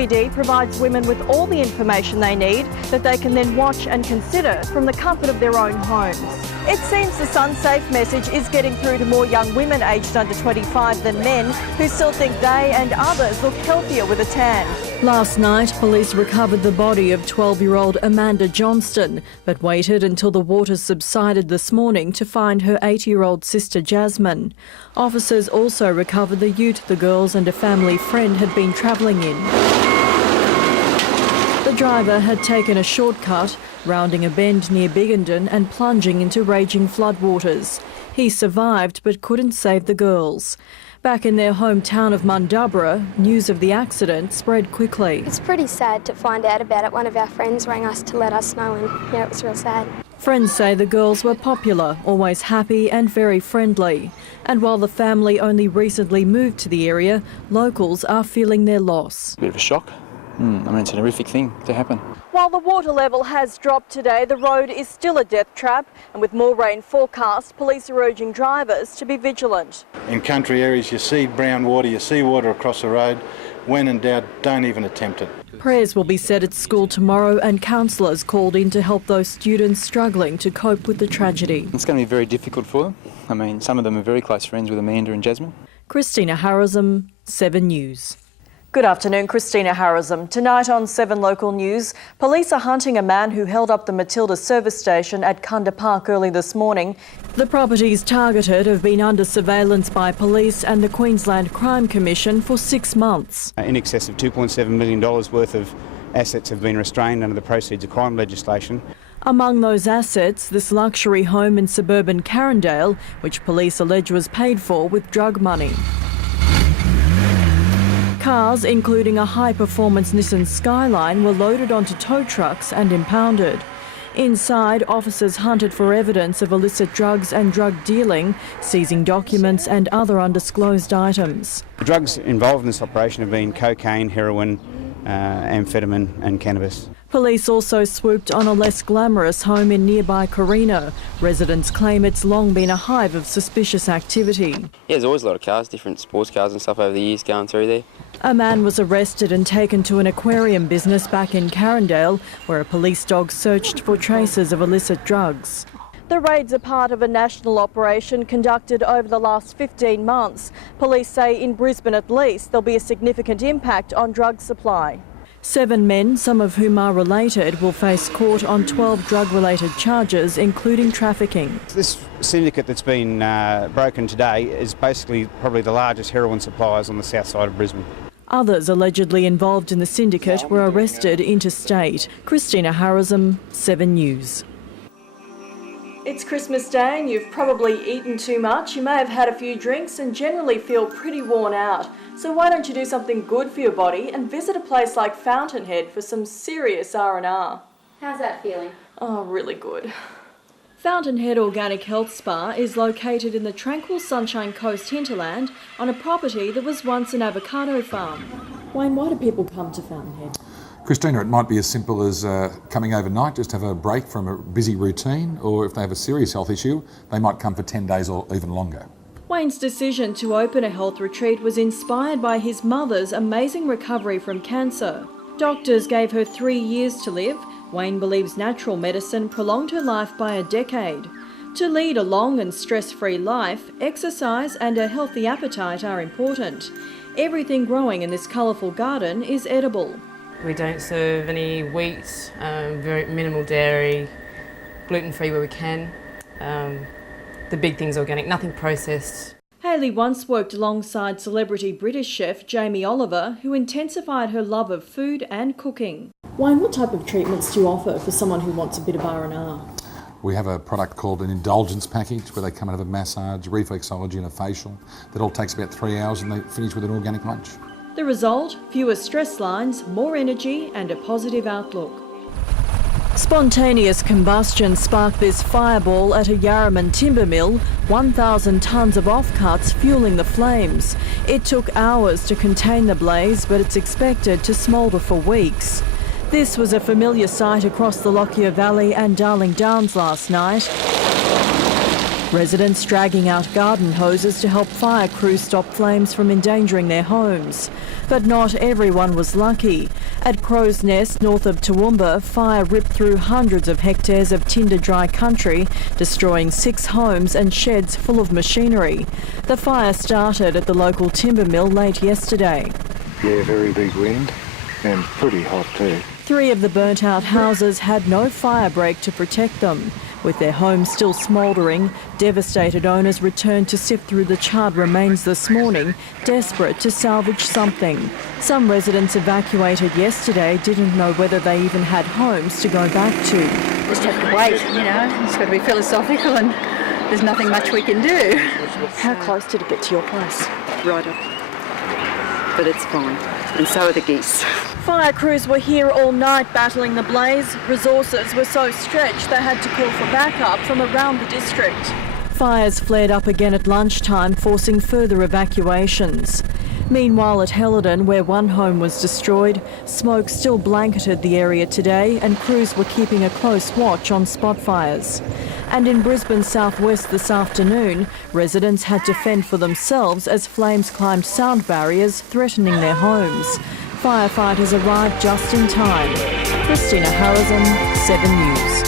DVD provides women with all the information they need that they can then watch and consider from the comfort of their own homes. It seems the SunSafe message is getting through to more young women aged under 25 than men who still think they and others look healthier with a tan. Last night, police recovered the body of 12-year-old Amanda Johnston, but waited until the waters subsided this morning to find her 8-year-old sister Jasmine. Officers also recovered the ute the girls and a family friend had been travelling in. The driver had taken a shortcut, rounding a bend near Biggenden and plunging into raging floodwaters. He survived but couldn't save the girls. Back in their hometown of Mundubbera, news of the accident spread quickly. It's pretty sad to find out about it. One of our friends rang us to let us know, and it was real sad. Friends say the girls were popular, always happy and very friendly. And while the family only recently moved to the area, locals are feeling their loss. A bit of a shock. It's a horrific thing to happen. While the water level has dropped today, the road is still a death trap, and with more rain forecast, police are urging drivers to be vigilant. In country areas, you see brown water, you see water across the road. When in doubt, don't even attempt it. Prayers will be said at school tomorrow, and counsellors called in to help those students struggling to cope with the tragedy. It's going to be very difficult for them. Some of them are very close friends with Amanda and Jasmine. Kristina Harazim, 7 News. Good afternoon, Kristina Harazim. Tonight on 7 Local News, police are hunting a man who held up the Matilda service station at Kunda Park early this morning. The properties targeted have been under surveillance by police and the Queensland Crime Commission for 6 months. In excess of $2.7 million worth of assets have been restrained under the proceeds of crime legislation. Among those assets, this luxury home in suburban Carindale, which police allege was paid for with drug money. Cars, including a high-performance Nissan Skyline, were loaded onto tow trucks and impounded. Inside, officers hunted for evidence of illicit drugs and drug dealing, seizing documents and other undisclosed items. The drugs involved in this operation have been cocaine, heroin, amphetamine and cannabis. Police also swooped on a less glamorous home in nearby Carina. Residents claim it's long been a hive of suspicious activity. Yeah, there's always a lot of cars, different sports cars and stuff over the years going through there. A man was arrested and taken to an aquarium business back in Carindale, where a police dog searched for traces of illicit drugs. The raids are part of a national operation conducted over the last 15 months. Police say in Brisbane at least there'll be a significant impact on drug supply. 7 men, some of whom are related, will face court on 12 drug-related charges, including trafficking. This syndicate that's been broken today is basically probably the largest heroin suppliers on the south side of Brisbane. Others allegedly involved in the syndicate were arrested interstate. Kristina Harazim, 7 News. It's Christmas Day and you've probably eaten too much. You may have had a few drinks and generally feel pretty worn out. So why don't you do something good for your body and visit a place like Fountainhead for some serious R&R. How's that feeling? Oh, really good. Fountainhead Organic Health Spa is located in the tranquil Sunshine Coast hinterland on a property that was once an avocado farm. Wayne, why do people come to Fountainhead? Kristina, it might be as simple as coming overnight, just have a break from a busy routine, or if they have a serious health issue, they might come for 10 days or even longer. Wayne's decision to open a health retreat was inspired by his mother's amazing recovery from cancer. Doctors gave her 3 years to live. Wayne believes natural medicine prolonged her life by a decade. To lead a long and stress-free life, exercise and a healthy appetite are important. Everything growing in this colourful garden is edible. We don't serve any wheat, very minimal dairy, gluten-free where we can. The big thing's organic, nothing processed. Hayley once worked alongside celebrity British chef Jamie Oliver, who intensified her love of food and cooking. Wayne, what type of treatments do you offer for someone who wants a bit of R&R? We have a product called an indulgence package where they come and have a massage, reflexology and a facial. That all takes about 3 hours and they finish with an organic lunch. The result? Fewer stress lines, more energy and a positive outlook. Spontaneous combustion sparked this fireball at a Yarraman timber mill, 1,000 tonnes of offcuts fueling the flames. It took hours to contain the blaze, but it's expected to smoulder for weeks. This was a familiar sight across the Lockyer Valley and Darling Downs last night. Residents dragging out garden hoses to help fire crews stop flames from endangering their homes. But not everyone was lucky. At Crow's Nest, north of Toowoomba, fire ripped through hundreds of hectares of tinder dry country, destroying 6 homes and sheds full of machinery. The fire started at the local timber mill late yesterday. Yeah, very big wind and pretty hot too. 3 of the burnt-out houses had no fire break to protect them. With their homes still smouldering, devastated owners returned to sift through the charred remains this morning, desperate to salvage something. Some residents evacuated yesterday didn't know whether they even had homes to go back to. Just have to wait, you know, it's got to be philosophical and there's nothing much we can do. How close did it get to your place? Right up. But it's fine. And so are the geese. Fire crews were here all night battling the blaze. Resources were so stretched they had to call for backup from around the district. Fires flared up again at lunchtime, forcing further evacuations. Meanwhile, at Helidon, where one home was destroyed, smoke still blanketed the area today and crews were keeping a close watch on spot fires. And in Brisbane southwest this afternoon, residents had to fend for themselves as flames climbed sound barriers, threatening their homes. Firefighters arrived just in time. Kristina Harazim, 7 News.